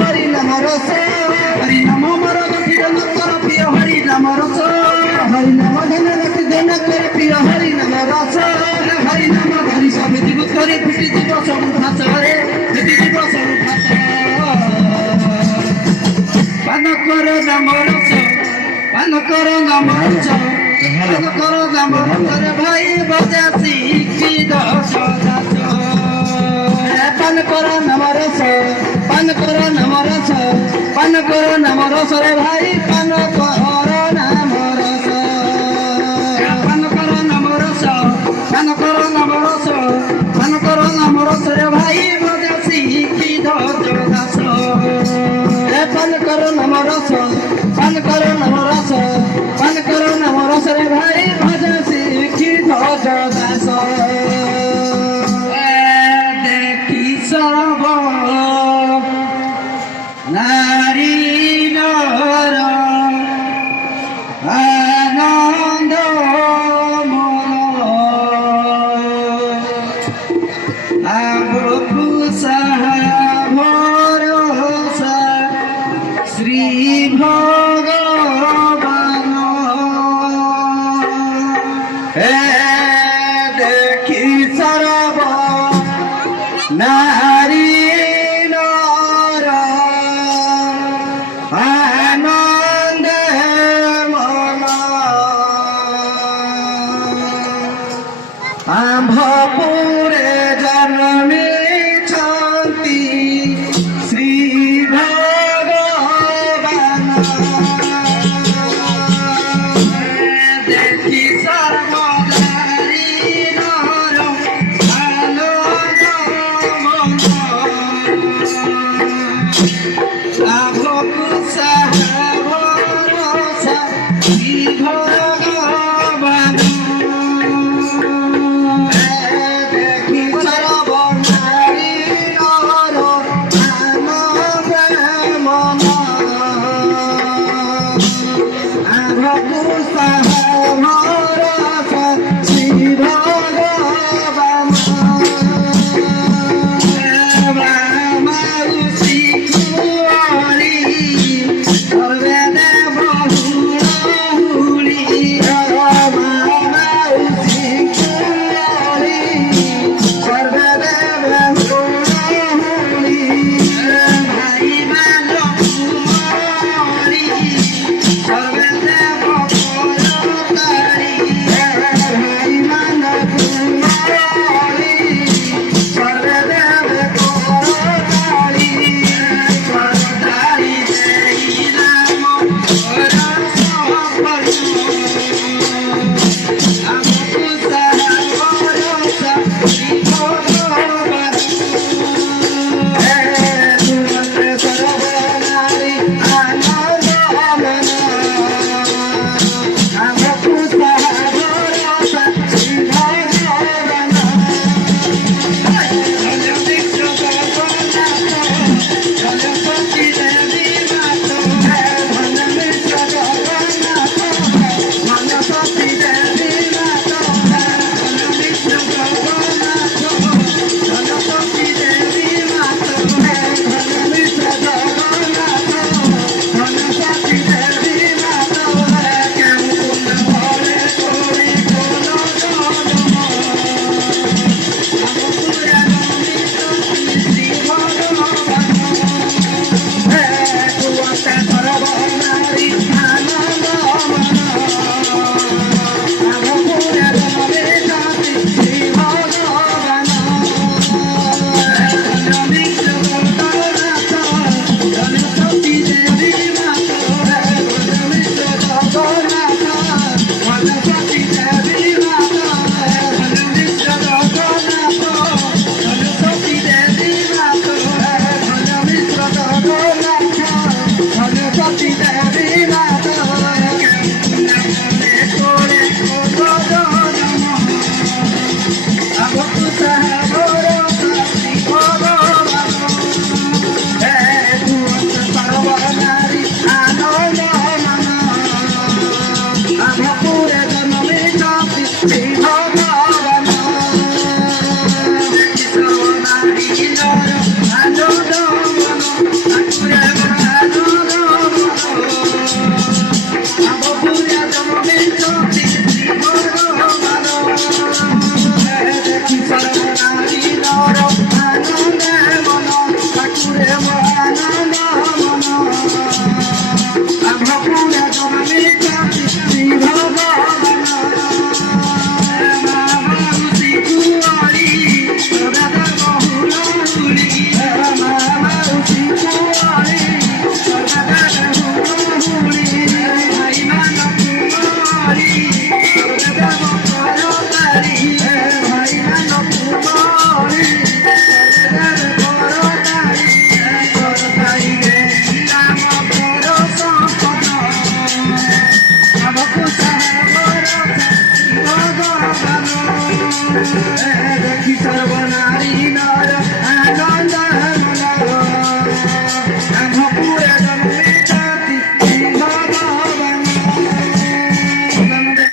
हरि नाम रस हरि नाम मर गठित नकर प्रिय हरि नाम रस हरि नाम धन रखि धन कर प्रिय हरि नाम रस हरि नाम धरि समिति करे फिटी जीव सब भाष रे फिटी जीव सब भाष पान कर नाम रस पान कर नाम रस पान कर नाम रस रे भाई बजासी की दस दास पान कर नाम रस पान करो नाम रस पान करो नाम रस रे भाई पान करो नाम रस पान करो नाम रस पान करो नाम रस पान करो नाम रस रे भाई बजासी की दस दास पान करो नाम रस पान करो नाम रस पान करो नाम रस रे भाई बजासी की दस दास देखी सब नारी नर आनंद मन आगुसा भरोसा श्री भगवान देखी सर्व नारी आनंद मन आम्भपुरे जन्मी छन्ति श्री भगवान देखि सर्वनारी नर आनन्द मन आम्भपुसा भरोसा श्री भगवान देखि सर्वनारी ভাই